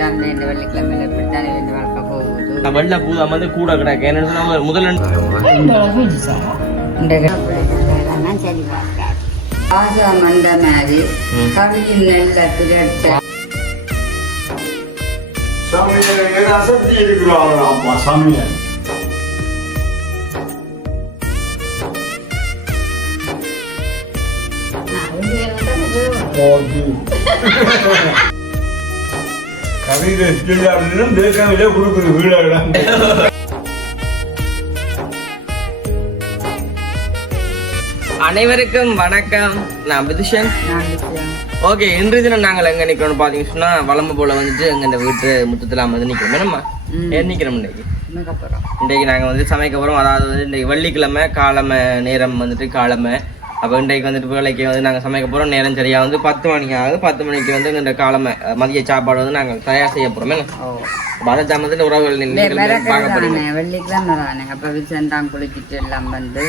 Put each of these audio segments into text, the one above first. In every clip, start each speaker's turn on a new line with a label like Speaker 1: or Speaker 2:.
Speaker 1: இதான் இந்த வெள்ளிக்கிழமையில இப்படித்தானே இந்த வாழ்க்கை போகுது.
Speaker 2: வெள்ளை பூதா வந்து கூட கிடக்கு. என்னன்னு சொன்னா முதல்ல
Speaker 1: சரி பார்க்காது பாசம் வந்த மாதிரி கவியின் நல்ல திரட்ட
Speaker 3: சாமியார் அசத்தி இருக்கிறார்கள் அம்மா சாமியார். கவிதை கொடுக்குது
Speaker 2: அனைவருக்கும் வணக்கம். நான் விதுஷன்.
Speaker 1: நான் விஷயம்
Speaker 2: ஓகே இன்றைய தினம் நாங்கள் எங்க நிக்கிறோம்னு பாத்தீங்கன்னா வளம்பு போல வந்துட்டு எங்க இந்த வீட்டு முத்தத்துல வந்து நிக்கிறோம். என்னம்மா. ஏன் நிக்கிறோம் இன்னைக்கு? இன்றைக்கு நாங்க வந்து சமைக்க போறோம். அதாவது வந்து இன்றைக்கு வெள்ளிக்கிழமை காலமை நேரம் வந்துட்டு காலமை. அப்போ இன்றைக்கு வந்துட்டு வேலைக்கு வந்து நாங்கள் சமைக்க போறோம். நேரம் சரியா வந்து பத்து மணிக்கு ஆகுது. பத்து மணிக்கு வந்து இந்த காலமை மதிய சாப்பாடு வந்து நாங்கள் தயார் செய்ய
Speaker 1: ஓ.
Speaker 2: அதை தாமதத்தில் உறவுகள் நீங்கள்
Speaker 1: வெள்ளிக்கிழமை தானே. அப்ப விசந்தான் குளிச்சுட்டு எல்லாம் வந்து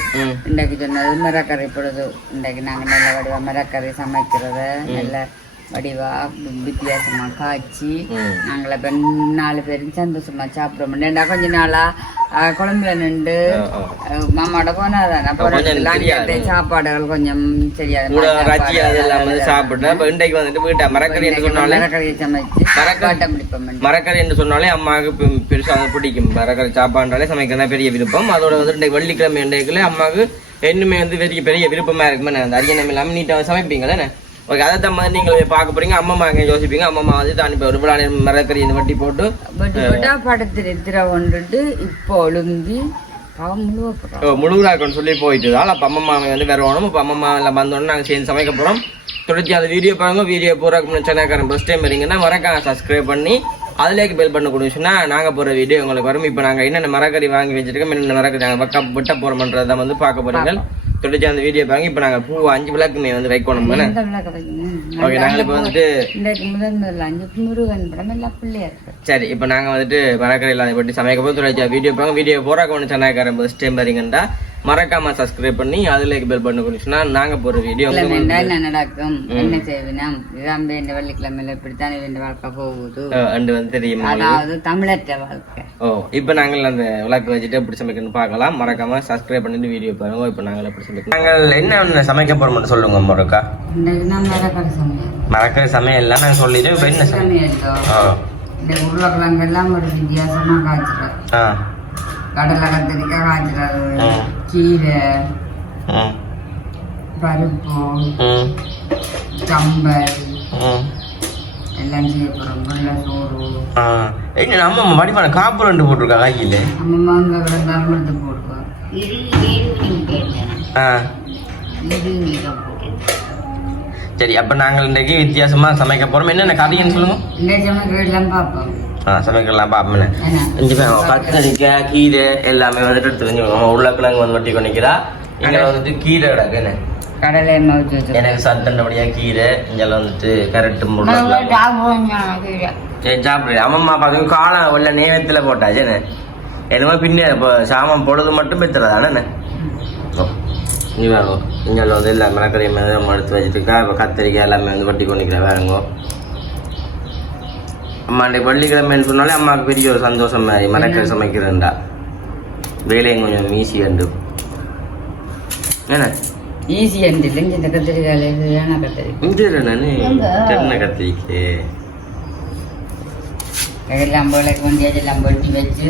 Speaker 1: இன்றைக்கு சொன்னது மிரக்கறி பொழுது. இன்றைக்கு நாங்க நல்ல வடிவா மிரக்கறி சமைக்கிறத நல்ல வடிவா வி- வித்தியாசமா காய்ச்சி நாங்கள இப்ப நாலு பேரும் சந்தோஷமா சாப்பிடுறோம். ஏண்டா கொஞ்ச நாளா குழம்புல நின்று மாமாவோட போனாதானே. சாப்பாடுகள் கொஞ்சம் தெரியாது
Speaker 2: கூட ரச்சி அதெல்லாம் வந்து சாப்பிட்டு அப்போ இன்றைக்கு வந்துட்டு வீட்டை மரக்கறி என்று சொன்னாலே
Speaker 1: மிரக்கறியை சமைச்சு
Speaker 2: மரக்கறி-
Speaker 1: பாட்டம் பிடிப்போம்
Speaker 2: மரக்கறி என்று சொன்னாலே அம்மாவுக்கு பெ- பெருசா வந்து பிடிக்கும். மரக்கறி சாப்பாடுனாலே சமைக்கிறதா பெரிய விருப்பம். அதோட வந்து இன்றைக்கு வெள்ளிக்கிழமை இன்றைக்குல அம்மாவுக்கு இன்னுமே வந்து பெரிய பெரிய விருப்பமா இருக்குமே அந்த அரியணம் இல்லாமல் நீட்டாக சமைப்பீங்களே ஓகே அதை தான் வந்து நீங்கள் பார்க்க போறீங்க. அம்மா அங்கே யோசிப்பீங்க. அம்மா வந்து தான் இப்போ ஒரு விழா மரக்கறி இந்த வட்டி போட்டு
Speaker 1: பட்டா படத்தில் எத்திர கொண்டுட்டு இப்போ ஒழுங்கி பாவம் முழுவ போகிறோம்
Speaker 2: முழுகுறாக்கன்னு சொல்லி போயிட்டு தான் அப்போ அம்மா வந்து வரணும் இப்போ அம்மா எல்லாம் வந்தோடனே நாங்கள் சேர்ந்து சமைக்க போகிறோம் தொடர்ச்சி அந்த வீடியோ பாருங்க. வீடியோ பூரா சேனல்காரன் ஃபஸ்ட் டைம் வரீங்கன்னா மறக்காம சப்ஸ்கிரைப் பண்ணி அதுலேயே பெல் பண்ண கொடுச்சுன்னா நாங்கள் போகிற வீடியோ உங்களுக்கு வரும். இப்போ நாங்கள் என்னென்ன மரக்கறி வாங்கி வச்சிருக்கோம் என்னென்ன மரக்கறி நாங்கள் வெக்க வெட்ட போகிறோம்ன்றதை வந்து பார்க்க போறீங்க. தொடர்ச்சி அந்த வீடியோ பாருங்க. இப்போ நாங்கள் பூ அஞ்சு விளக்குமே வந்து வைக்கணும். ஓகே நாங்கள் இப்போ வந்துட்டு சரி இப்போ நாங்கள் வந்துட்டு மரக்கறி எல்லாம் பற்றி சமைக்க போது தொடர்ச்சி வீடியோ பாருங்க. வீடியோ போறாக்க ஒன்று சேனல்காரன் ஃபஸ்ட் டைம் மறக்காம சப்ஸ்கிரைப் பண்ணி அதுலேயே பெல் பண்ண கொடுச்சுன்னா நாங்கள் போகிற வீடியோ
Speaker 1: என்ன நடக்கும்? என்ன செய்வினம் இதான் இந்த வெள்ளிக்கிழமையில இப்படித்தானே இந்த வாழ்க்கை போகுது?
Speaker 2: அண்டு வந்து தெரியும்?
Speaker 1: அதாவது தமிழற்ற வாழ்க்கை.
Speaker 2: ஓ இப்போ நாங்கள் அந்த விளக்கு வச்சுட்டு எப்படி சமைக்கணும்னு பார்க்கலாம். மறக்காம சப்ஸ்கிரைப் பண்ணிட்டு வீடியோ பாருங்க. இப்போ நாங்கள் எப்படி சமைக்கணும்? நாங்கள் என்ன சமைக்க போறோம்னு சொல்லுங்க முருக்கா
Speaker 1: நான் மிளகடை சமையல்.
Speaker 2: மறக்கிற சமையல்லாம் நாங்கள் சொல்லிட்டு இப்போ என்ன சமையல்?
Speaker 1: இந்த உருளைக்கிழங்கு எல்லாம் ஒரு வித்தியாசமா காய்ச்சிடும்.
Speaker 2: ஆ.
Speaker 1: கடலை கத்திரிக்காய் காய்ச்சிடாது
Speaker 2: ம்.
Speaker 1: கீரை பருப்பு
Speaker 2: ம்
Speaker 1: எல்லாம் சோறு
Speaker 2: என்ன நம்ம வடிவான காப்பு ரெண்டு போட்டிருக்கா கையில்
Speaker 1: அம்மா அங்கே ஈவினிங் கேட்டேன்
Speaker 2: ஆ சரி அப்போ நாங்கள் இன்றைக்கு வித்தியாசமாக சமைக்க போகிறோம் என்னென்ன கதைன்னு சொல்லுங்க
Speaker 1: இந்த சமைக்கிற எல்லாம் பார்ப்போம்
Speaker 2: ஆ சமைக்கலாம் பார்ப்போம்
Speaker 1: என்ன
Speaker 2: இங்கே கத்தரிக்காய் கீரை எல்லாமே வந்துட்டு எடுத்து தெரிஞ்சுக்கோங்க உருளைக்கிழங்கு வந்து வட்டி கொண்டிக்கிறா இங்கே வந்துட்டு கீரை கிடக்கு என்ன
Speaker 1: கடலை
Speaker 2: எனக்கு சத்தண்டபடியாக கீரை இங்கே வந்துட்டு கரெக்டு சரி சாப்பிடுறேன் அம்மம்மா பார்க்க காலம் உள்ள நேரத்தில் போட்டாச்சு என்ன என்னமோ பின்ன இப்போ சாமான் பொழுது மட்டும் பெற்றுறதானே இங்க வேறுங்கோ இங்கே வந்து எல்லா மிளக்கறி மேலே எடுத்து வச்சுருக்கா இப்போ கத்திரிக்காய் எல்லாமே வந்து வட்டி கொண்டிக்கிறேன் வேறுங்கோ அம்மா அன்றைக்கு வெள்ளிக்கிழமைன்னு சொன்னாலே அம்மாவுக்கு பெரிய ஒரு சந்தோஷம் மாதிரி மரக்கறி சமைக்கிறேன்டா. வேலையும் கொஞ்சம் ஈஸி உண்டு என்ன?
Speaker 1: ஈஸி அண்ட் இல்லைங்க இந்த கத்திரிக்காயில் ஏன்னா கத்திரிக்காய்.
Speaker 2: இந்த நான். தென்னை கத்திரிக்கை.
Speaker 1: எல்லாம் போலைக்கு வண்டியாச்சு எல்லாம் பொடிச்சு வச்சு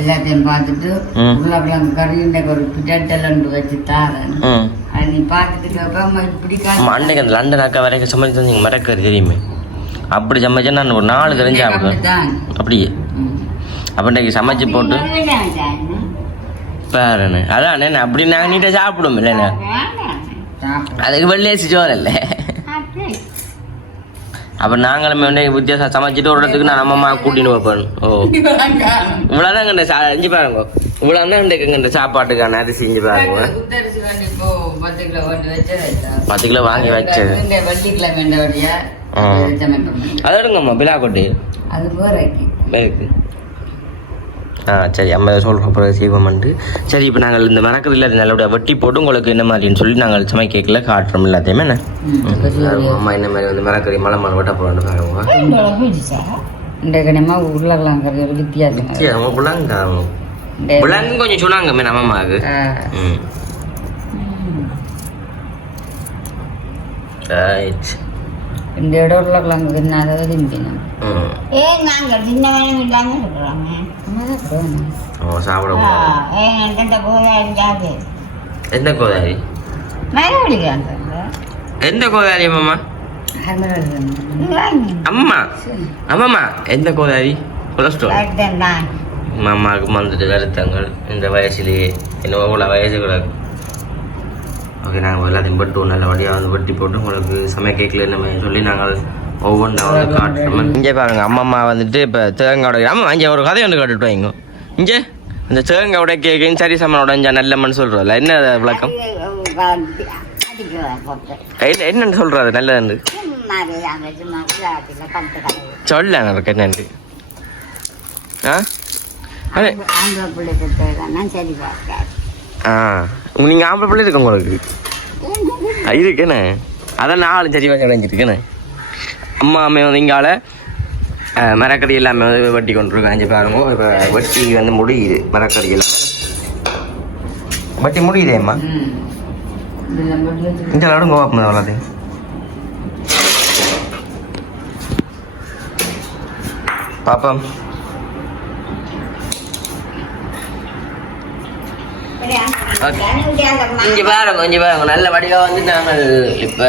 Speaker 1: எல்லாத்தையும் பார்த்துட்டு. உருளைக்கிழங்கு கறி இன்றைக்கு ஒரு பிட்டல் வச்சு தாரேன். அது நீ பார்த்துட்டு கேட்காம இப்படி
Speaker 2: அன்னைக்கு அந்த லண்டன் அக்கா வரைக்கும் சமைச்சு தந்தீங்க மரக்கறி தெரியுமே? அப்படி சமைச்சா நான் ஒரு நாலு தெரிஞ்சு சாப்பிடுவேன் அப்படியே. அப்போ இன்றைக்கு சமைச்சு போட்டு பாருண்ணே. அதான் என்ன அப்படி நாங்கள் நீட்டாக சாப்பிடுவோம் இல்லைண்ணே. அதுக்கு வெள்ளையசி சோறு இல்லை. அப்போ நாங்களுமே வந்து வித்தியாசம் சமைச்சிட்டு ஒரு இடத்துக்கு நான் அம்மா கூட்டின்னு வைப்பேன் ஓ. இவ்வளோதான் கண்ட சா செஞ்சு பாருங்க. இவ்வளோ தான் கண்ட சாப்பாட்டுக்கான அரிசி செஞ்சு பாருங்க.
Speaker 1: கொண்டு
Speaker 2: பத்து கிலோ வாங்கி வச்சது. அதை எடுங்கம்மா பிலாக்கொட்டி
Speaker 1: அது
Speaker 2: இருக்கு. ஆ சரி அம்மா சொல்கிற பிறகு செய்வோம்ட்டு சரி இப்போ நாங்கள் இந்த மரக்கறியில் நல்லபடியாக வெட்டி போட்டு உங்களுக்கு என்ன மாதிரின்னு சொல்லி நாங்கள் சமைக்கல காட்டுறோம் எல்லாத்தையுமே என்ன? அம்மா என்ன மாதிரி வந்து மரக்கறி மலை மலை வெட்ட போகிறோன்னு பாருங்க
Speaker 1: உருளைக்கிழங்கு வித்தியாசம்.
Speaker 2: கொஞ்சம் சொன்னாங்க மேம் அம்மாவுக்கு ரைட்
Speaker 1: இந்த இடம் உருளைக்கிழங்கு தின்னாத திம்பினோம்
Speaker 4: ஏன் நாங்கள் சின்ன வேணும் இல்லாமல் இருக்கிறோங்க
Speaker 2: ஓ சாப்பிட
Speaker 4: ஏன் என்கிட்ட போதா இருக்காது
Speaker 2: எந்த கோதாரி
Speaker 4: மரம் பிடிக்காங்க
Speaker 2: எந்த கோதாரி அம்மா
Speaker 1: அதுமாதிரி
Speaker 2: அம்மா அம்மாம்மா எந்த கோதாரி கொலஸ்ட்ரால் மாமாவுக்கு வந்துட்டு வருத்தங்கள் இந்த வயசுலேயே என்ன அவ்வளோ வயசு கூடாது ஓகே நாங்கள் எல்லாத்தையும் பட்டு நல்ல வழியாக வந்து வெட்டி போட்டு உங்களுக்கு சமைக்கல நம்ம சொல்லி நாங்கள் ஒவ்வொன்றா வந்து காட்டுறோம் இங்கே பாருங்க அம்மா வந்துட்டு இப்போ தேங்காய் அம்மா இங்கே ஒரு கதை ஒன்று காட்டுட்டு வைங்க. இங்கே இந்த தேங்காய் உடைக்க சரி சமன் உடைஞ்சா நல்லம்மன்னு சொல்கிறோம்ல என்ன விளக்கம்? என்ன என்னன்னு
Speaker 4: பத்து கடை
Speaker 2: சொல்ல எனக்கு என்னன்னு? ஆ? ஆ. நீங்கள் ஆம்பளை பிள்ளை இருக்கு உங்களுக்கு? இருக்குண்ணே அதான் நாலு சரி வச்சு அம்மா அம்மே வந்து இங்கால அஹ், மரக்கறி எல்லாமே வந்து வெட்டி கொண்டிருக்கோம் அஞ்சு பாருங்க இப்போ வெட்டி வந்து முடியுது மரக்கறி எல்லாமே. வெட்டி முடியுதேம்மா
Speaker 1: இந்த இதெல்லாம் கோவா வச்சு
Speaker 2: இந்த பாப்பா இங்க பாருங்க இங்க பாருங்க. நல்ல வடிவா வந்து நாங்கள் இப்ப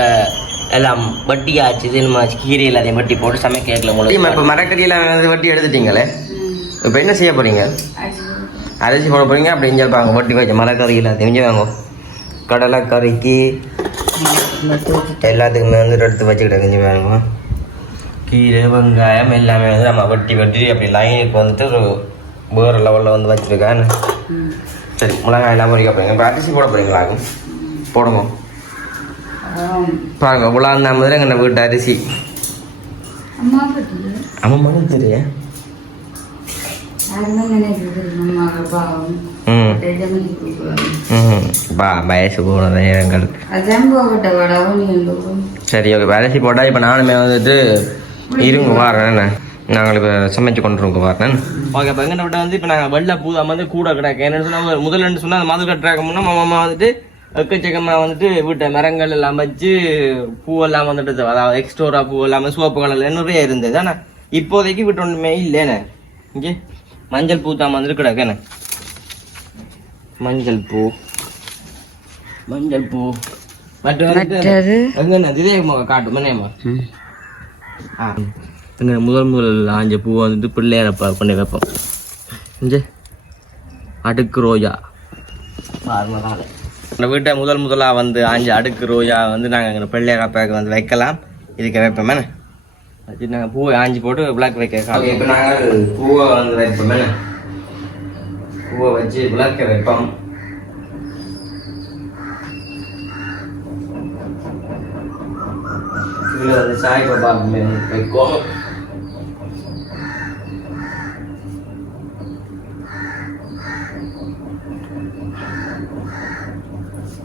Speaker 2: எல்லாம் வட்டி ஆச்சு சினிமாச்சு கீரை எல்லாத்தையும் வட்டி போட்டு சமைக்க கேட்கல உங்களுக்கு. இப்போ மரக்கறி எல்லாம் வந்து வட்டி எடுத்துட்டீங்களே? இப்போ என்ன செய்ய போறீங்க? அரிசி போட போறீங்க அப்படி இங்கே பாங்க வட்டி வச்ச மரக்கறி எல்லாத்தையும் இங்கே வாங்க கடலை கறிக்கு எல்லாத்துக்குமே வந்து எடுத்து வச்சுக்கிட்டேன் இங்கே பாருங்க. கீரை வெங்காயம் எல்லாமே வந்து நம்ம வெட்டி வெட்டி அப்படி லைனுக்கு வந்துட்டு ஒரு வேறு லெவலில் வந்து வச்சுருக்கேன். சரி மிளகாய் எல்லாம் பொரிக்க போறீங்க இப்போ அரிசி போட போறீங்களா? போடுங்க. பாருங்க அந்த மாதிரி எங்கள் வீட்டு அரிசி.
Speaker 1: அம்மா
Speaker 2: மகன் தெரியா வயசு போன நேரங்களுக்கு சரி ஓகே அரிசி போட்டால் இப்போ நானுமே வந்துட்டு இருங்க வாரேன் நாங்கள் இப்போ சமைச்சு கொண்டு இருக்கோம் வரேன் ஓகே இப்போ எங்கே விட்ட வந்து இப்போ நாங்கள் வெள்ளை பூதா வந்து கூட கிடக்கு. என்னன்னு சொன்னால் முதல்ல சொன்னால் அந்த மது கட்டுறாக்க முன்னா மாமா வந்துட்டு எக்கச்சக்கமாக வந்துட்டு வீட்டை மரங்கள் எல்லாம் வச்சு பூவெல்லாம் வந்துட்டு அதாவது எக்ஸ்ட்ரா பூ எல்லாமே சிவப்பு கலர்ல நிறைய இருந்தது. ஆனால் இப்போதைக்கு வீட்டு ஒன்றுமே இல்லைண்ணே இங்கே மஞ்சள் பூ தான் வந்துட்டு கிடக்குண்ணே மஞ்சள் பூ. மஞ்சள் பூ. மற்ற? எங்கண்ணா? இதே காட்டு மனையம்மா ஆ. எங்கள் முதல் முதல் ஆஞ்ச பூவை வந்துட்டு பிள்ளையார கொண்டு வைப்போம். இங்கே அடுக்கு ரோஜா. இந்த வீட்டை முதல் முதலாக வந்து ஆஞ்ச அடுக்கு ரோஜா வந்து நாங்கள் எங்கள் பிள்ளையாரப்பாக்கு வந்து வைக்கலாம். இதுக்கு வைப்போமே வச்சு நாங்கள் பூவை ஆஞ்சி போட்டு விளக்கு வைக்க இப்போ நாங்கள் பூவை வந்து வைப்போமே பூவை வச்சு விளக்க வைப்போம். இதில் வந்து சாய்பாபா வைக்கும்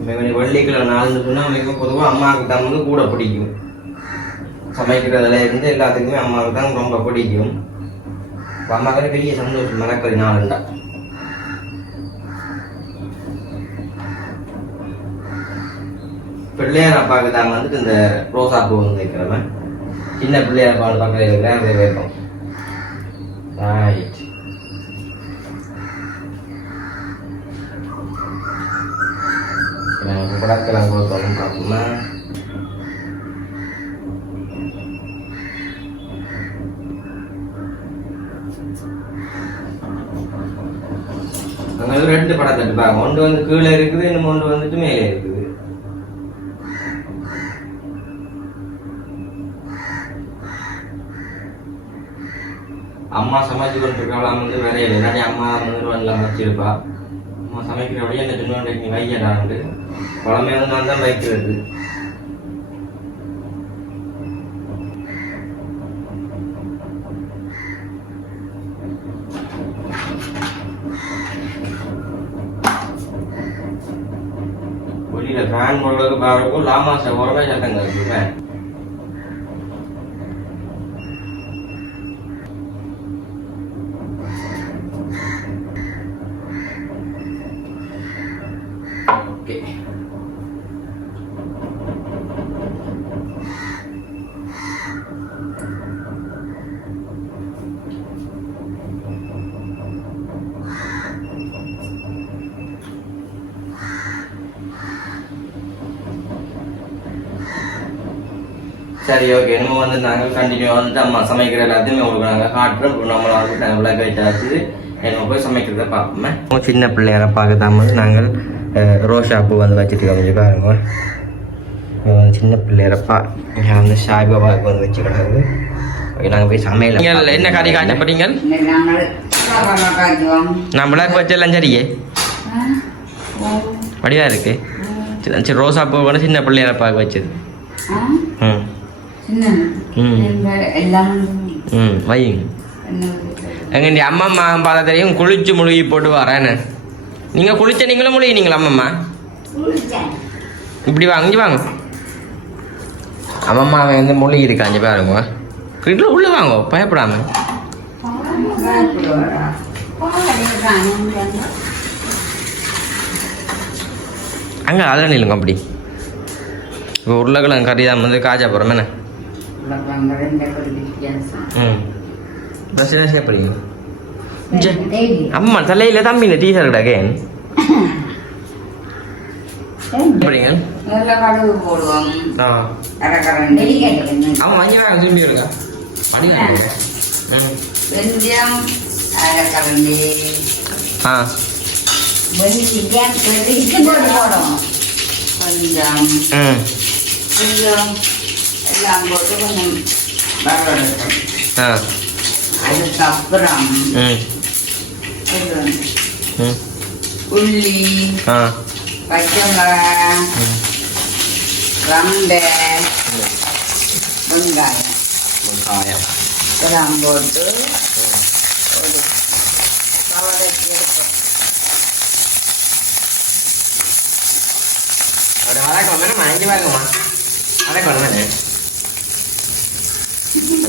Speaker 2: இவங்க வெள்ளிக்கிழமை நாள்னு சொன்னா அவனுக்கு பொதுவாக அம்மாவுக்கு தான் வந்து கூட பிடிக்கும். சமைக்கிறதுல இருந்து எல்லாத்துக்குமே அம்மாவுக்கு தான் ரொம்ப பிடிக்கும். அம்மாவுக்கு பெரிய சந்தோஷம் மறக்கிற நாளுண்டா. பிள்ளையார் அப்பாவுக்கு தான் வந்துட்டு இந்த ரோசா பூ வந்து வைக்கிறவன். சின்ன பிள்ளையார் அப்பா பக்கத்தில் இருக்கிற அதை வைப்போம். ரைட் குடக்கெல்லாம் கொடுக்கணும் bangun அங்க அங்கே ரெண்டு படம் தட்டுப்பாங்க ஒன்று வந்து கீழே இருக்குது இன்னும் ஒன்று வந்துட்டு மேலே இருக்குது அம்மா சமைச்சு கொண்டிருக்கலாம் வந்து வேலையில் நிறைய அம்மா வந்து எல்லாம் வச்சிருப்பா. நம்ம சமைக்கிறபடியே அந்த சின்ன நீ வைக்கடாண்டு குழம்பு வந்து நான் தான் வைக்கிறது வெளியில ஃபேன் போடுறதுக்கு பாருக்கும் லாமாசை உரமே சத்தங்க இருக்கு ஃபேன் சரி ஓகே நம்ம வந்து நாங்கள் கண்டினியூ வந்துட்டு அம்மா சமைக்கிற எல்லாத்தையும் உங்களுக்கு நாங்கள் காட்டுறோம். இப்போ நம்மளை வந்து நாங்கள் விளக்க வச்சாச்சு நம்ம போய் சமைக்கிறத பார்ப்போமே. சின்ன பிள்ளையார பார்க்க தான் வந்து நாங்கள் ரோஷா பூ வந்து வச்சுட்டு கொஞ்சம் பாருங்க. வந்து சின்ன பிள்ளையாரப்பா இங்கே வந்து சாய் பாபாவுக்கு வந்து வச்சுக்கிறாங்க ஓகே நாங்கள் போய் சமையல் நீங்கள் என்ன கறி காய்ச்ச போறீங்க
Speaker 1: நாங்கள்
Speaker 2: நான் விளக்கு வச்செல்லாம் சரியே வடிவா இருக்கு. சரி, ரோசா பூ கூட சின்ன பிள்ளையாரப்பாவுக்கு வச்சது. ம். ம். வையுங்க. எங்க நீ அம்மா அம்மா பார்த்தா தெரியும் குளிச்சு முழுகி போட்டு வரேன்னு நீங்க குளிச்ச நீங்களும் முழுகினீங்களா அம்மம்மா? இப்படி வாங்க இங்க வாங்க. அம்மம்மா அவன் வந்து முழுகி இருக்காங்க பாருங்க. கிட்ட உள்ள வாங்க பயப்படாம. அங்க அதில் நில்லுங்க அப்படி. இப்போ உருளைக்கிழங்கு கறி தான் வந்து காஜா போகிறோம் என்ன? ம் பஸ் என்ன செய்ய போறீங்க ஜே. அம்மா தலையில தம்பிங்க டீசர் கேன் போறீங்க
Speaker 1: முதல்ல கடுகு போடுவோம்
Speaker 2: ஆ
Speaker 1: அரைக்கரண்டி
Speaker 2: அவன் மஞ்சள் திரும்பி இருக்கா அடிங்க ம்
Speaker 1: வெந்தயம் அரைக்கரண்டி
Speaker 2: ஆ
Speaker 1: இட்டு போட்டு போடும் கொஞ்சம் அதுக்கப்புறம்
Speaker 2: ம்
Speaker 1: இது
Speaker 2: ம்
Speaker 1: உள்ளி
Speaker 2: ஆ
Speaker 1: பச்சை மிளகாய்
Speaker 2: ம்
Speaker 1: ரம்பை வெங்காயம்
Speaker 2: காயம்
Speaker 1: இதெல்லாம் போட்டு ஒரு கவலைக்கு எடுப்போம்
Speaker 2: അവിടെ വരാക്കോ വേണം അഞ്ച് ഭാഗമാ വരാക്കോ വേണേ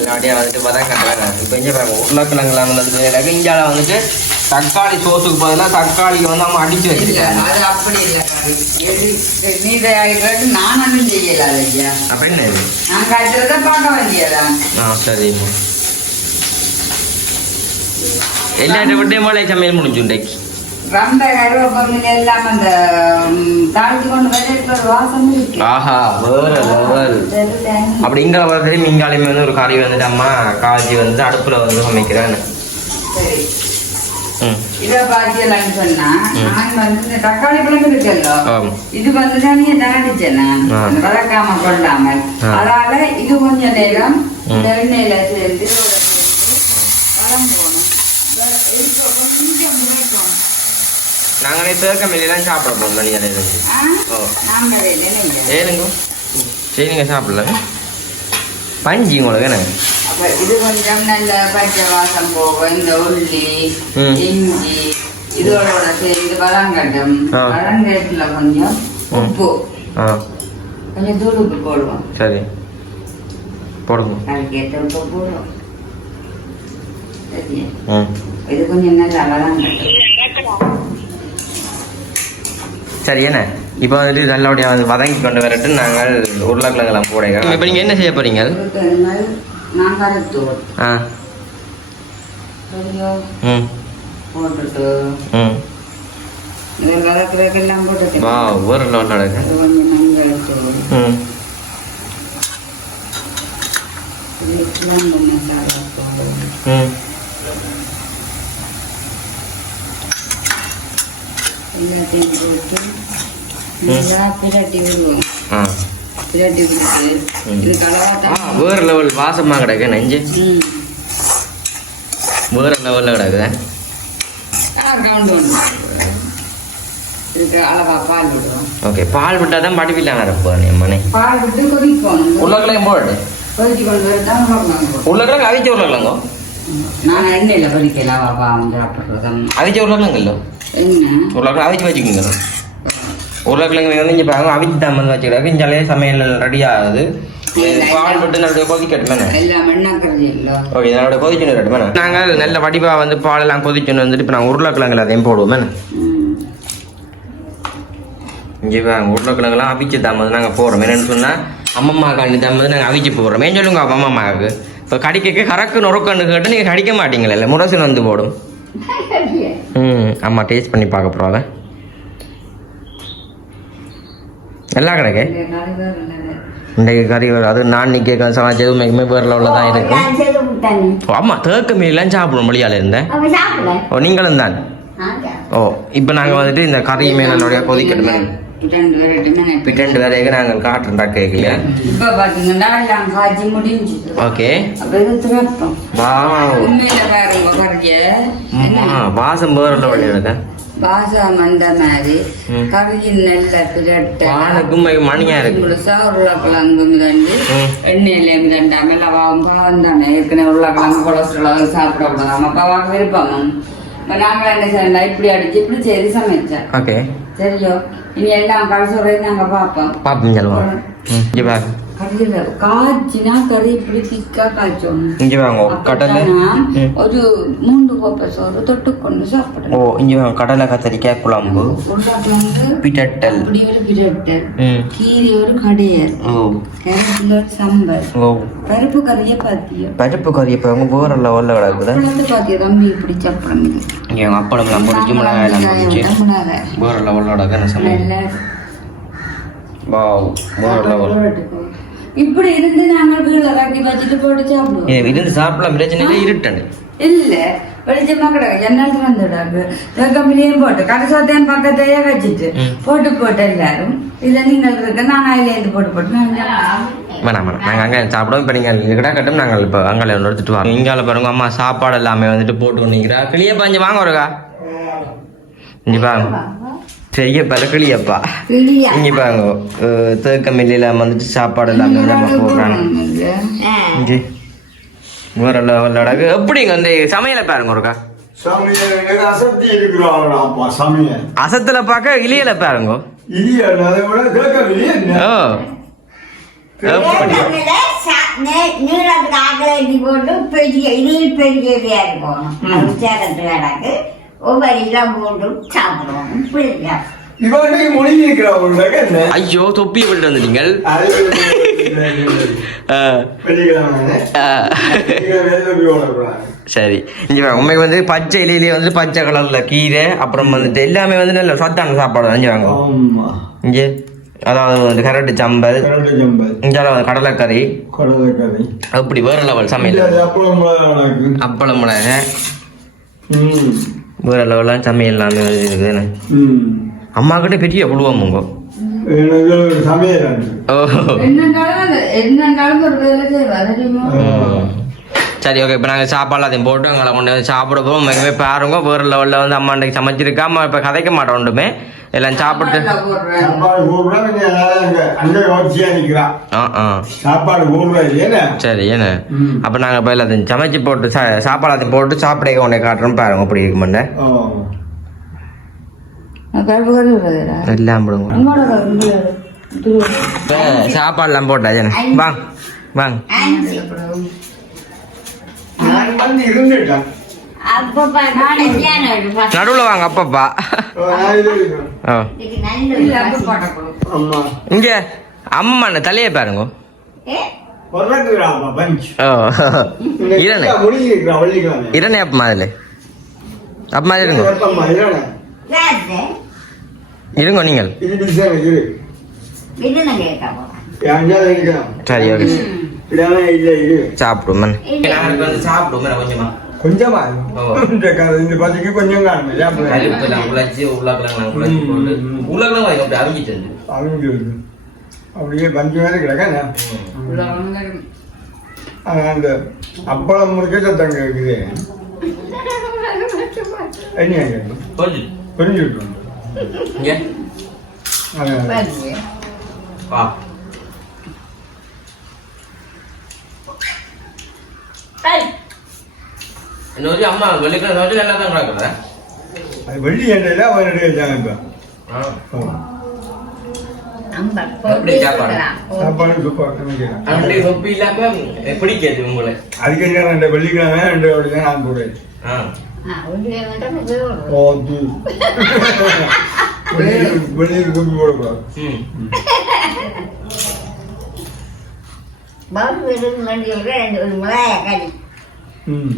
Speaker 2: அப்படியே வந்துட்டு வதங்க வேணாம் இப்போ இங்கே பாருங்க உருளைக்கிழங்குலாம் வந்து இஞ்சால வந்துட்டு தக்காளி சோஸுக்கு பதிலாக தக்காளியை வந்து அவங்க அடிச்சு வச்சிருக்காங்க.
Speaker 1: அது அப்படி இல்லை நீ தயாரிக்கிறது நான் ஒன்றும் செய்யல ஐயா.
Speaker 2: அப்படின்னு இது?
Speaker 1: நான் காய்ச்சறத பார்க்க வேண்டியதான்
Speaker 2: ஆ சரிம்மா. எல்லாட்ட விட்டே மழை சமையல் முடிஞ்சு இன்றைக்கு?
Speaker 1: ரொம்ப கருவேப்பம் எல்லாம் அந்த தாளிச்சு கொண்டு ஒரு வாசம் இருக்கு.
Speaker 2: ஆஹா வேற லெவல். அப்படி இங்கே வந்து ஒரு வந்துட்டு அம்மா வந்து அடுப்பில் வந்து சமைக்கிறேன்
Speaker 1: இதை பாத்தியலான்னு சொன்னா நான் வந்து இந்த தக்காளி பழம் இருக்குல்ல இது வந்து நான் என்ன அடிச்சேன் நான்
Speaker 2: ஆ.
Speaker 1: வதக்காம கொண்டாமல்
Speaker 2: ஆ.
Speaker 1: அதனால இது கொஞ்ச நேரம். இந்த எண்ணெயில சேர்ந்து வளம் போகணும் கொஞ்சம் வேகும்.
Speaker 2: நாங்களே தேக்க மேலாம் சாப்பிட போகிறோம் மணியால இருந்து.
Speaker 1: ஆ?
Speaker 2: ஓ. ஏனுங்க சரி நீங்கள் சாப்பிடல பஞ்சு உங்களுக்கு
Speaker 1: அப்ப இது கொஞ்சம் நல்ல பச்சை வாசம் போகும். இந்த உள்ளி. இஞ்சி இதோட சேர்ந்து வளங்கட்டும்
Speaker 2: ஆ.
Speaker 1: வளங்கட்டுல கொஞ்சம் உப்பு. கொஞ்சம் தூள் உப்பு போடுவோம்.
Speaker 2: சரி. போடுங்க.
Speaker 1: அதுக்கேற்ற உப்பு போடுவோம். இது கொஞ்சம் நல்லா வளங்கட்டும்
Speaker 2: சரி என்ன? இப்போ வந்துட்டு நல்லபடியாக வந்து வதங்கி கொண்டு வரட்டு. நாங்கள் உருளைக்கிழங்கெல்லாம் போடுங்க இப்போ நீங்கள் என்ன செய்ய போகிறீங்க ஆ. ம்.
Speaker 1: போட்டுட்டு.
Speaker 2: வா ஒரு லோன் நடக்கு. ம்.
Speaker 1: எல்லாத்தையும் போட்டு நல்லா பிரட்டி விடுவோம் பிரட்டி விட்டு. இது
Speaker 2: ஆ
Speaker 1: கலவாட்டம்
Speaker 2: வேறு லெவல் வாசமாக கிடக்கு நெஞ்சு. வேறு லெவலில் கிடக்குது.
Speaker 1: கவுண்ட் ஒன்று
Speaker 2: ஓகே பால் விட்டால் தான் படிப்பில்லாம் வரப்போ என் மனை
Speaker 1: பால் விட்டு கொதிக்கணும்
Speaker 2: உருளைக்கிழங்கு போடு.
Speaker 1: கொதிச்சு கொண்டு வரதான் உருளைக்கிழங்கு
Speaker 2: அவிச்ச உருளைக்கிழங்கோ
Speaker 1: நான் எண்ணெயில் பொரிக்கலாம் பாப்பா வந்து
Speaker 2: அவிச்ச உருளைக்கிழங்கு இல்லை உருளைக்கிழங்கு அவிச்சு வச்சுக்கோங்க. உருளைக்கிழங்கு வந்து இங்கே பாருங்க அவிச்சு தான் வந்து வச்சுக்கிறாங்க இஞ்சாலே சமையல் ரெடி ஆகுது. நாங்கள் நல்ல வடிவாக வந்து பாலெல்லாம் கொதிச்சுன்னு வந்துட்டு இப்போ நாங்கள் உருளைக்கிழங்குல அதையும் போடுவோமே இங்கே உருளைக்கிழங்குலாம் அவிச்சு தான் வந்து நாங்கள் போடுறோம். என்னென்னு சொன்னால் அம்மம்மா காண்டி தான் வந்து நாங்கள் அவிச்சு போடுறோம். ஏன் சொல்லுங்க அம்மம்மாவுக்கு? இப்போ கடிக்க கறக்கு நொறுக்கன்னு கேட்டு நீங்கள் கடிக்க மாட்டீங்களே முரசு வந்து போடும். ம் ஆமாம் டேஸ்ட் பண்ணி பார்க்க போகிறோம் கிடக்கு.
Speaker 1: கறி வேறு நல்லது.
Speaker 2: இன்றைக்கு கறி அது நான் நிற்க சமைச்சது மிகமே வேறு லெவலில் தான் இருக்கும்
Speaker 4: நான் செய்து விட்டேன்
Speaker 2: ஓ, ஆமா தேக்க மீன்லாம் சாப்பிடும் மொழியால் இருந்தேன் ஓ நீங்களும் தான். ஓ இப்போ நாங்கள் வந்துட்டு இந்த கறி மீனோடைய கொதிக்கட்டுமே.
Speaker 1: ரெண்டு
Speaker 2: வரைக்கும் நாங்கள் காட்டுறோம் கேட்கல
Speaker 1: இப்ப பாத்தீங்கன்னா எல்லாம் காய்ச்சி முடிஞ்சுது
Speaker 2: ஓகே வாவ்
Speaker 1: உண்மையில பாருங்க கறிய
Speaker 2: வாசம் லெவலில் இருக்கேன்
Speaker 1: பாசம் அந்த மாதிரி. கறியின் நெல்ல பிரட்ட
Speaker 2: மணியா இருக்கு
Speaker 1: முழுசா உருளைக்கிழங்கு மிதண்டு.
Speaker 2: எண்ணெயில
Speaker 1: எண்ணெயில மிதண்டாம லவாவும் பாவம் தானே ஏற்கனவே உருளைக்கிழங்கு கொலஸ்ட்ரால் விருப்பம் இப்ப நாங்க என்ன செய்யலாம் இப்படி அடிச்சு இப்படி செய்து சமைச்சேன்
Speaker 2: ஓகே
Speaker 1: சரியோ இனி எல்லாம் கடைசி நாங்க பார்ப்போம்
Speaker 2: சொல்லுவோம்
Speaker 1: காய்ச்சினா கறி இப்படி திக்கா காய்ச்சோணும்
Speaker 2: இங்கே வாங்க கடலை.
Speaker 1: ஒரு மூன்று கோப்பை சோறு தொட்டு கொண்டு
Speaker 2: ஓ
Speaker 1: சாப்பிடணும்
Speaker 2: இங்கே வாங்க கடலை கத்தரிக்காய் குழம்பு பிட்டட்டல்
Speaker 1: அப்படி ஒரு பிரட்டல்
Speaker 2: ம்
Speaker 1: கீரை ஒரு கடையல்
Speaker 2: ஓ
Speaker 1: கேரட்ல ஒரு சம்பல்
Speaker 2: ஓ
Speaker 1: பருப்பு கறியை பாத்தியோ
Speaker 2: பருப்பு கறி இப்போ அவங்க வேற லெவலில் கிடக்குது
Speaker 1: குழந்தை பாத்தியோ தம்பி இப்படி சாப்பிடணும்
Speaker 2: இங்கே பொடிச்சு மிளகாயெல்லாம் பொடிச்சு வேற லெவலில் கிடக்கு என்ன சமையல் வாவ் வேற லெவல்
Speaker 1: இப்படி இருந்து நாங்கள் வீட்டுல கட்டி வச்சுட்டு போட்டு சாப்பிடுவோம்.
Speaker 2: இருந்து சாப்பிடலாம் பிரச்சனை இல்லை இருட்டண்டு
Speaker 1: இல்ல வெளிச்சமா கிடக்கு ஜன்னல் திறந்துடாது கம்பிலையும் போட்டு கடைசாத்தையும் பக்கத்தையே வச்சுட்டு. போட்டு போட்டு எல்லாரும். இதுல நீங்கள் இருக்க நான் அதுல இருந்து போட்டு போட்டு நான்.
Speaker 2: வேணாம் வேணாம். நாங்கள் அங்கே சாப்பிடுவோம் இப்போ நீங்கள் இங்கே கிட்ட கட்டும் நாங்கள் இப்போ அங்கே ஒன்று எடுத்துட்டு வரோம் இங்கால பாருங்க அம்மா சாப்பாடு எல்லாமே வந்துட்டு போட்டு கொண்டிருக்கிறா கிளியே பாஞ்சு வாங்க ஒருக்கா இங்கே பாருங்க. கிளியப்பா
Speaker 1: கிளியா?
Speaker 2: இங்கே பாருங்க அஹ், தேக்க மில்லியில் வந்துட்டு சாப்பாடு எல்லாமே நம்ம போடுறாங்க இங்கே எப்படிங்க வந்து சமையலை பாருங்க ஒருக்கா அசத்துல பார்க்க இலியல பாருங்க
Speaker 4: நீளத்துக்கு எட்டி போட்டு பெரிய இதில் பெரிய வேறு போகணும் அது சேரத்து வேடாக்கு சாப்பிடுவோம்.
Speaker 3: மொழி இருக்கிறவங்களுக்கு என்ன?
Speaker 2: ஐயோ அஹ்.
Speaker 3: வேலை ஓடக்கூடாது
Speaker 2: சரி. இங்கே உண்மைக்கு வந்து பச்சை இலையிலேயே வந்து பச்சை கலர்ல கீரை அப்புறம் வந்துட்டு எல்லாமே வந்து நல்ல சத்தான சாப்பாடு தான். வாங்க.
Speaker 3: ஆமா.
Speaker 2: இங்கே அதாவது வந்து கரட்டு சம்பல் இங்கே வந்து கடலைக்கறி.
Speaker 3: கடலைக்கறி.
Speaker 2: அப்படி வேற லெவல் சமையல்.
Speaker 3: உனக்கு
Speaker 2: அப்பளம் மிளகு
Speaker 3: ம்
Speaker 2: வேற லெவலாம் சமையல் எல்லாமே வந்து இருக்குது
Speaker 3: ம்
Speaker 2: அம்மா கிட்ட பெரிய
Speaker 3: சமையல் இருக்கு.
Speaker 2: ஓ
Speaker 1: என்னண்டாலும் ஒரு வேலை செய்வா தெரியுமா
Speaker 2: ம். சரி ஓகே இப்போ நாங்கள் சாப்பாடு அதையும் போட்டு எங்களை கொண்டு வந்து சாப்பிட போவோம் மிகவே பாருங்க. வேறு லெவலில் வந்து அம்மா அன்றைக்கு சமைச்சிருக்கா? அம்மா இப்போ கதைக்க மாட்டோம் ஒன்றுமே. எல்லாம் சாப்பிட்டு
Speaker 3: சாப்பாடு
Speaker 2: சரி என்ன. அப்போ நாங்கள் இப்போ எல்லாத்தையும் சமைச்சு போட்டு சா சாப்பாடு அதையும் போட்டு சாப்பிட கொண்டே காட்டுறோம். பாருங்க அப்படி இருக்கு
Speaker 1: வருதுடா
Speaker 2: எல்லாம் சாப்பாடுலாம் போட்டா என்ன? வாங்க வாங்க.
Speaker 3: நான் வந்து இருந்துட்டேன்.
Speaker 2: நடுவில் வாங்க அப்பப்பா. இங்கே அம்மா தலையை பாருங்க. இரணே அப்பமா அதில்? அப்பமா இருங்க? இருங்க நீங்கள். சரி ஓகே.
Speaker 3: இல்லை இரு
Speaker 2: சாப்பிடுவோம்
Speaker 4: இல்ல.
Speaker 2: சாப்பிடுவோம் கொஞ்சமா
Speaker 3: கொஞ்சமா. இந்த பத்திக்கு கொஞ்சம் காணும்
Speaker 2: உழைச்சி போட்டு உருளைக்கிழங்கு அப்படி அவிஞ்சிட்டு
Speaker 3: இருக்கு. அப்படியே பஞ்சு மாதிரி கிடக்கானே அந்த அப்பளம் முடிக்க சத்தம் கேட்குது என்ன கேட்கும்
Speaker 2: கொஞ்சம்
Speaker 3: புரிஞ்சுக்கிட்டோம்
Speaker 2: இங்கே
Speaker 3: அதான்.
Speaker 1: பாருங்க.
Speaker 2: வா இன்னொரு அம்மா வெள்ளிக்கிழமை சமைச்சு நல்லா தான் கிடக்குறேன்
Speaker 3: அது வெள்ளி எண்ணெயில அவனுடைய வச்சாங்க இப்போ. வெளியில் தூக்கி போடக்கூடாது.
Speaker 2: ம்
Speaker 4: பாபு விருது மண்டி ஒரு ரெண்டு ஒரு மிளகாய கறி
Speaker 3: ம்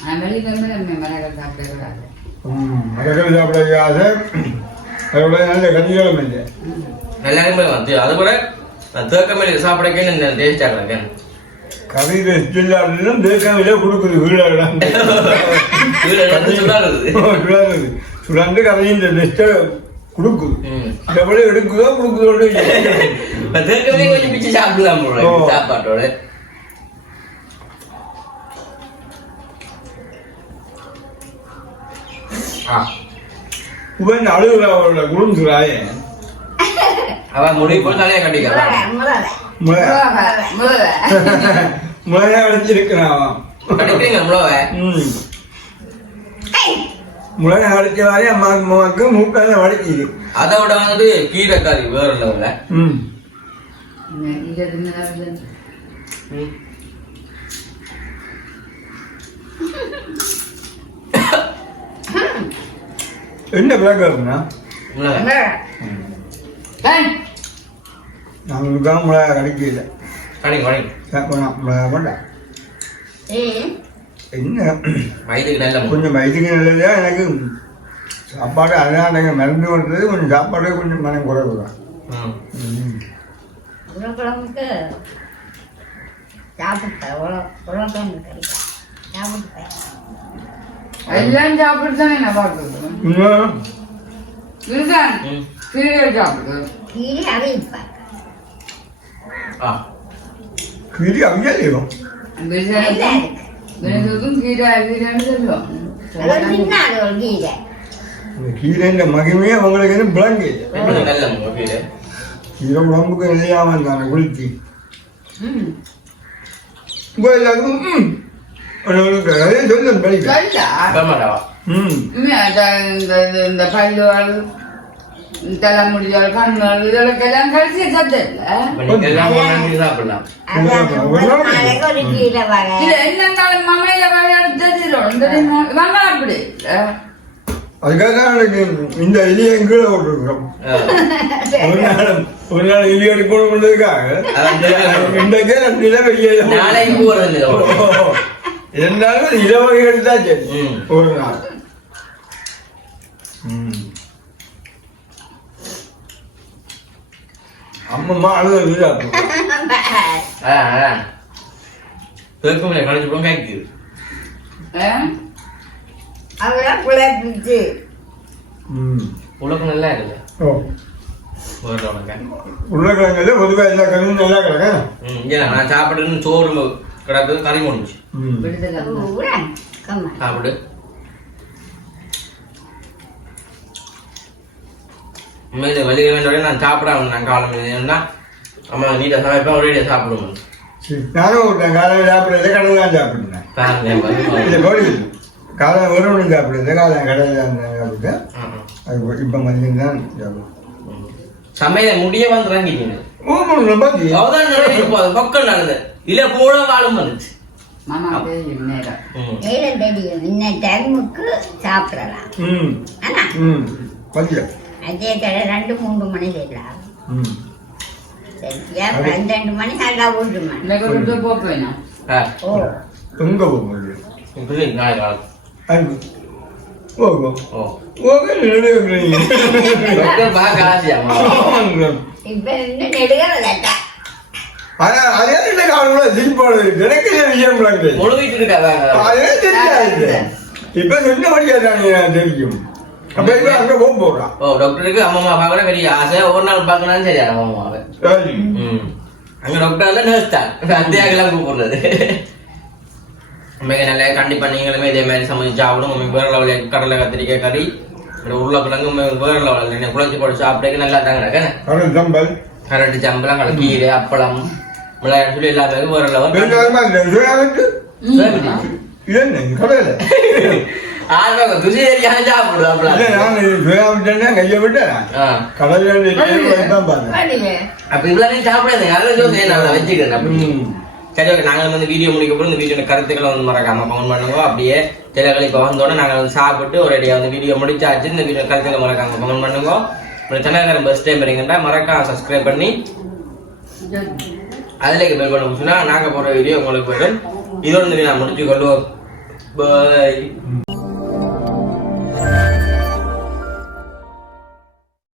Speaker 1: ஆனா வெள்ளிக்கிழமை நம்ம மிளகாய் சாப்பிடக்கூடாது
Speaker 3: ம் மரக்கறி சாப்பிடாத அதோட நல்ல கதிகளும் இல்லை
Speaker 2: எல்லாருமே வந்து அது கூட தேக்கமே சாப்பிடக்கே டேஸ்டாக இருக்கேன்
Speaker 3: கவிதை ஸ்டில்லாலும் தேக்காவிலே கொடுக்குது வீடாடான்
Speaker 2: இதுல வந்து சுடாது
Speaker 3: சுடாது சுடாண்டு கதையின் டெஸ்ட்டை கொடுக்குது
Speaker 2: ம்.
Speaker 3: எவ்வளோ எடுக்குதோ கொடுக்குதோ
Speaker 2: தேக்கமே கொஞ்சம் பிச்சு சாப்பிடலாம். சாப்பாட்டோட
Speaker 3: அழுகுற குடும்பத்துறாயே
Speaker 2: அவன் முடிவு
Speaker 3: முளைய ம் முளைய அடிச்ச வாரி அம்மாவுக்கு அம்மாவுக்கு மூக்கால வடிக்குது
Speaker 2: அதை விட வந்து கீரை கறி வேற லெவல்ல
Speaker 3: ம் என்ன விளக்குறதுன்னா
Speaker 1: ஏய்,
Speaker 3: நாங்களுக்கு தான் அடிக்கல
Speaker 2: கடிங்க கடிங்க.
Speaker 3: சாப்பிடலாம். முளைய மாட்டேன்
Speaker 4: ஏய்,
Speaker 3: என்ன
Speaker 2: வயதுக்கு நல்ல முடி.
Speaker 3: கொஞ்சம் வயதுக்கு நல்லதா எனக்கு சாப்பாடு அதான் எனக்கு மருந்து வந்தது கொஞ்சம் சாப்பாடு கொஞ்சம் மனம் குறைவு தான்
Speaker 2: ம்.
Speaker 3: ம்.
Speaker 4: உருளைக்கிழங்குக்கு சாப்பிட்டேன் உருளை- உருளைக்கிழங்கு கிடைக்கும் சாப்பிட்டேன்
Speaker 1: எல்லாம் சாப்பிட்டுதானே நான் பார்க்குறது
Speaker 3: இன்னும்
Speaker 1: இதுதான்
Speaker 2: ம்.
Speaker 1: கீரை சாப்பிடுது
Speaker 4: கீழே அவிப்பாங்க
Speaker 2: ஆ
Speaker 3: கிரி அங்கேயும்
Speaker 4: நல்லா இருக்கு
Speaker 1: வினதுக்கும் கீரை கீரைன்னு சொல்லுவோம்
Speaker 4: அது தின்னாது ஒரு கீரை
Speaker 3: இந்த கீரைன்ற மகிமையே உங்களுக்கு என்ன விளங்கு
Speaker 2: கீரை
Speaker 3: உடம்புக்கு நிலையாம தானே குளிச்சு
Speaker 1: ம்.
Speaker 3: இப்போ எல்லாருக்கும் ம் ஒன்று அதே சொல்லு படிக்க
Speaker 1: சரியா?
Speaker 2: கமாடாவா
Speaker 3: ம்
Speaker 1: இந்த- இந்த- இந்த- இந்த பல்லுகள் தலைமுடிகள் கண்ணுகள் இதற்கெல்லாம் கழிச்சு சத்து இல்ல
Speaker 2: இப்ப நீங்க எல்லாம் ஒண்ணா சாப்பிடலாம்
Speaker 4: அதான் ஒரு நாளைக்கு ஒரு கீரை வகை
Speaker 1: இது என்னன்னாலும் மமையில தெரியுமா வாங்க அப்படி
Speaker 3: அதுக்காக இந்த எலியை கீழே போட்டுருக்குறோம்
Speaker 2: ஆ.
Speaker 3: ஒரு நாள் ஒரு நாள் எடுக்கணும் கொண்டதுக்காக. இன்றைக்கே
Speaker 2: நாளைக்கு போறது.
Speaker 3: இருந்தாலும் வகை எடுத்தா சரி. ஒரு நாள் சாப்பிடும்
Speaker 2: ஆ, ஆ. தேக்கமே கழிச்சு போங்க
Speaker 4: குழப்பிச்சு
Speaker 2: உலகம் நல்லா இருக்கு
Speaker 3: ஓ. உருளைக்கிழங்குல. பொதுவாக எல்லா கறியும் நல்லா
Speaker 2: நான் சாப்பிடுன்னு சோறு கிடக்கு கறி முடிஞ்சு சாப்பிடு. உண்மையில வெளியே வேண்டோட நான் சாப்பிடாம நான் காலம் ஏன்னா அம்மா நீட்டா சமைப்பேன் ஒரே சாப்பிடுவோம்.
Speaker 3: சரி நானும் ஒருத்தன் காலையில் சாப்பிட்றத கடல் தான்
Speaker 2: பாருங்க
Speaker 3: இல்லை கோடி காலையில் ஒரு மணி சாப்பிடுறது காலையில் கடல் தான் சாப்பிட்டேன் அது இப்போ மதியம் தான் சாப்பிடுவேன்
Speaker 2: சமையல முடிய வந்து இறங்கிட்டீங்க அவதான் நடந்து போகுது பக்கம் நடந்து இல்ல போல வாழும் வந்துச்சு.
Speaker 1: மாமா தெரியும் நேரம்
Speaker 4: தெரியும் இன்ன டைமுக்கு சாப்பிடலாம்.
Speaker 3: ம்.
Speaker 4: ஆனா
Speaker 3: ம். பத்தியா
Speaker 4: அதே தடவை ரெண்டு மூன்று மணி இல்லை
Speaker 3: ம்.
Speaker 4: சரியா பன்னெண்டு மணி? நல்லா மணி.
Speaker 1: இன்னைக்கு போப்பேனா
Speaker 2: ஆ,
Speaker 4: ஓ.
Speaker 3: எங்கே நடுக்கிறீங்க
Speaker 2: டாக்டர் பார்க்க ஆசையாமா
Speaker 4: இப்ப இன்னும் நெடுகிறதா
Speaker 3: என்ன எனக்கு விஷயம் தெரியும். அங்க போக போறான்
Speaker 2: ஓ டாக்டருக்கு அம்மா பார்க்கணும் பெரிய ஆசை ஒரு நாள் பார்க்கணும்னு சரி அம்மாவை
Speaker 3: சரி.
Speaker 2: ம் அங்க டாக்டர்ல நர்ஸ் தான் அத்தியாக்கெல்லாம் கூப்பிடுறது மிக நல்ல கண்டிப்பா நீங்களுமே இதே மாதிரி சமைச்சு சாப்பிடும் உங்களுக்கு வேற லெவலில் கடலை கத்திரிக்காய் கறி உருளைக்கிழங்கு வேற லெவலில் குழச்சி போட்டு சாப்பிட்டே நல்லா தாங்க கரண்டி சம்பளம் கடை கீரை அப்பளம் மிளகாய் சொல்லி எல்லாமே வேற லெவல் ஆர்வம் துசி
Speaker 3: நான் கையை கடல்ல தான் பாருங்க
Speaker 2: அப்ப இவ்வளவு நேரம் சாப்பிடாது யாரும் நான் வச்சுக்கிறேன். அப்படி
Speaker 3: ம்.
Speaker 2: சரி ஓகே. நாங்கள் வந்து வீடியோ முடிக்க போகிறோம் இந்த வீடியோ கருத்துக்களை வந்து மறக்காம கமெண்ட் பண்ணுங்க. அப்படியே சிலர்கள் இப்போ வந்தோட நாங்கள் வந்து சாப்பிட்டு ஒரு அடியாக வந்து வீடியோ முடிச்சாச்சு. இந்த வீடியோ கருத்துக்களை மறக்காம கமெண்ட் பண்ணுங்க. உங்களை சென்னைக்காரன் பஸ் டைம் வரீங்கன்னா மறக்காம சப்ஸ்கிரைப் பண்ணி அதில் பெல் பண்ண முடிச்சுன்னா நாங்கள் போகிற வீடியோ உங்களுக்கு வரும். இதோட நான் முடிச்சு கொள்வோம் பாய்